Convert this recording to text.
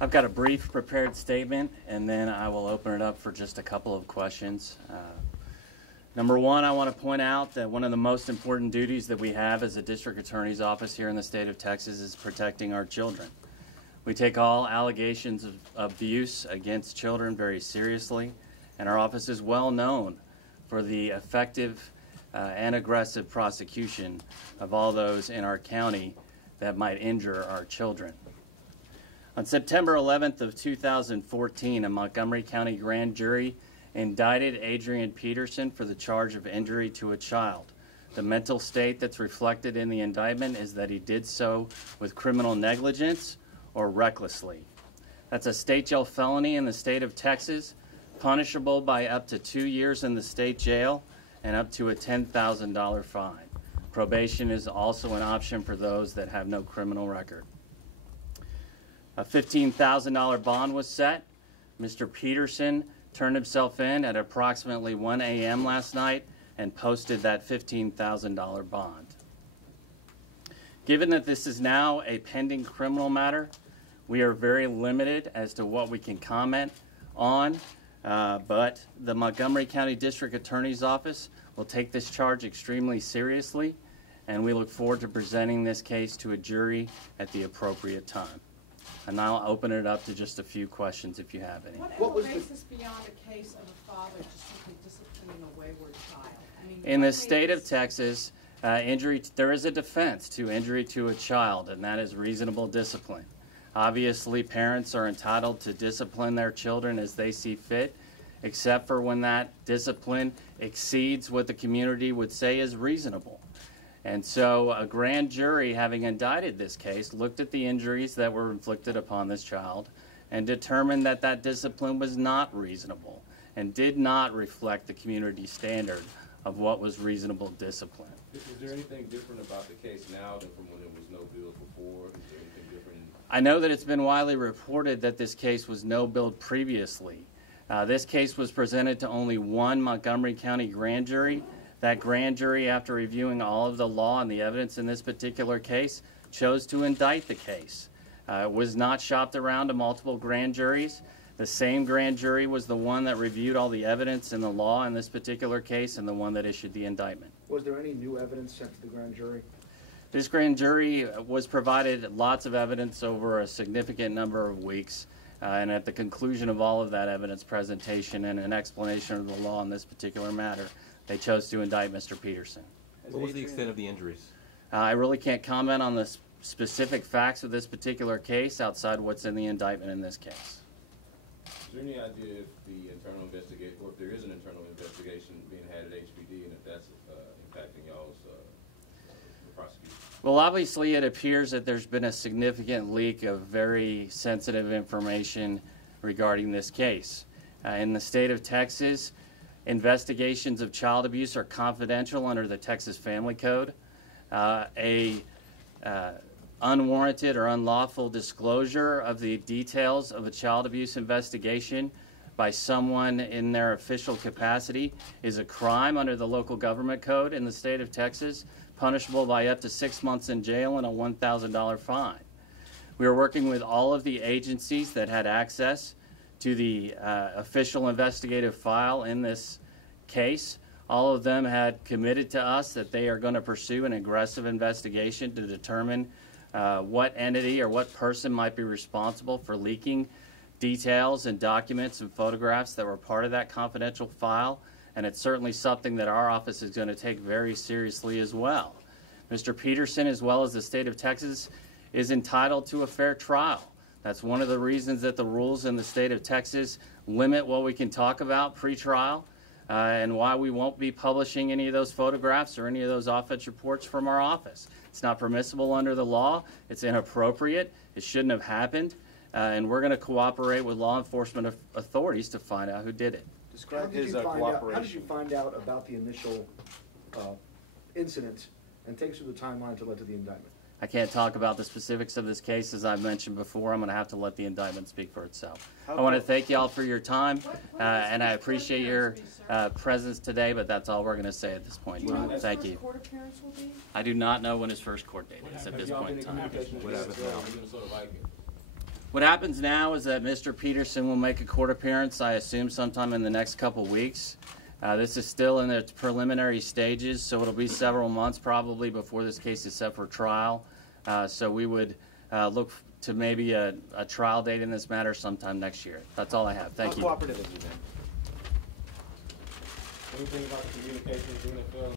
I've got a brief prepared statement, and then I will open it up for just a couple of questions. Number one, I want to point out that one of the most important duties that we have as a district attorney's office here in the state of Texas is protecting our children. We take all allegations of abuse against children very seriously, and our office is well known for the effective and aggressive prosecution of all those in our county that might injure our children. On September 11th of 2014, a Montgomery County grand jury indicted Adrian Peterson for the charge of injury to a child. The mental state that's reflected in the indictment is that he did so with criminal negligence or recklessly. That's a state jail felony in the state of Texas, punishable by up to 2 years in the state jail and up to a $10,000 fine. Probation is also an option for those that have no criminal record. A $15,000 bond was set. Mr. Peterson turned himself in at approximately 1 a.m. last night and posted that $15,000 bond. Given that this is now a pending criminal matter, we are very limited as to what we can comment on, but the Montgomery County District Attorney's Office will take this charge extremely seriously, and we look forward to presenting this case to a jury at the appropriate time. And now I'll open it up to just a few questions if you have any. What was basis beyond a case of a father just simply disciplining a wayward child? I mean, in the state of Texas, there is a defense to injury to a child, and that is reasonable discipline. Obviously, parents are entitled to discipline their children as they see fit, except for when that discipline exceeds what the community would say is reasonable. And so a grand jury, having indicted this case, looked at the injuries that were inflicted upon this child and determined that that discipline was not reasonable and did not reflect the community standard of what was reasonable discipline. Is there anything different about the case now than from when there was no bill before? Is there anything different? I know that it's been widely reported that this case was no billed previously. This case was presented to only one Montgomery County grand jury. That grand jury, after reviewing all of the law and the evidence in this particular case, chose to indict the case. It was not shopped around to multiple grand juries. The same grand jury was the one that reviewed all the evidence in the law in this particular case and the one that issued the indictment. Was there any new evidence sent to the grand jury? This grand jury was provided lots of evidence over a significant number of weeks, and at the conclusion of all of that evidence presentation and an explanation of the law in this particular matter, they chose to indict Mr. Peterson. What was the extent of the injuries? I really can't comment on the specific facts of this particular case outside what's in the indictment in this case. Is there any idea if the internal investigation, or if there is an internal investigation being had at HPD, and if that's impacting y'all's prosecution? Well, obviously it appears that there's been a significant leak of very sensitive information regarding this case. In the state of Texas, investigations of child abuse are confidential under the Texas Family Code. Unwarranted or unlawful disclosure of the details of a child abuse investigation by someone in their official capacity is a crime under the local government code in the state of Texas, punishable by up to 6 months in jail and a $1,000 fine. We are working with all of the agencies that had access to the official investigative file in this case. All of them had committed to us that they are going to pursue an aggressive investigation to determine what entity or what person might be responsible for leaking details and documents and photographs that were part of that confidential file, and it's certainly something that our office is going to take very seriously as well. Mr. Peterson, as well as the state of Texas, is entitled to a fair trial. That's one of the reasons that the rules in the state of Texas limit what we can talk about pre-trial, and why we won't be publishing any of those photographs or any of those offense reports from our office. It's not permissible under the law. It's inappropriate. It shouldn't have happened. And we're going to cooperate with law enforcement authorities to find out who did it. Describe his cooperation. How did you find out about the initial incident, and take us through the timeline to lead to the indictment? I can't talk about the specifics of this case. As I mentioned before, I'm going to have to let the indictment speak for itself. I want to thank you all for your time, and I appreciate your presence today, but that's all we're going to say at this point in time. Thank you. Court appearance will be? I do not know when his first court date is at this point in time. What happens now? What happens now is that Mr. Peterson will make a court appearance, I assume sometime in the next couple weeks. This is still in its preliminary stages, so it'll be several months probably before this case is set for trial. So we would look to maybe a trial date in this matter sometime next year. That's all I have. Thank you. How cooperative is he then? Anything about the communication with the NFL?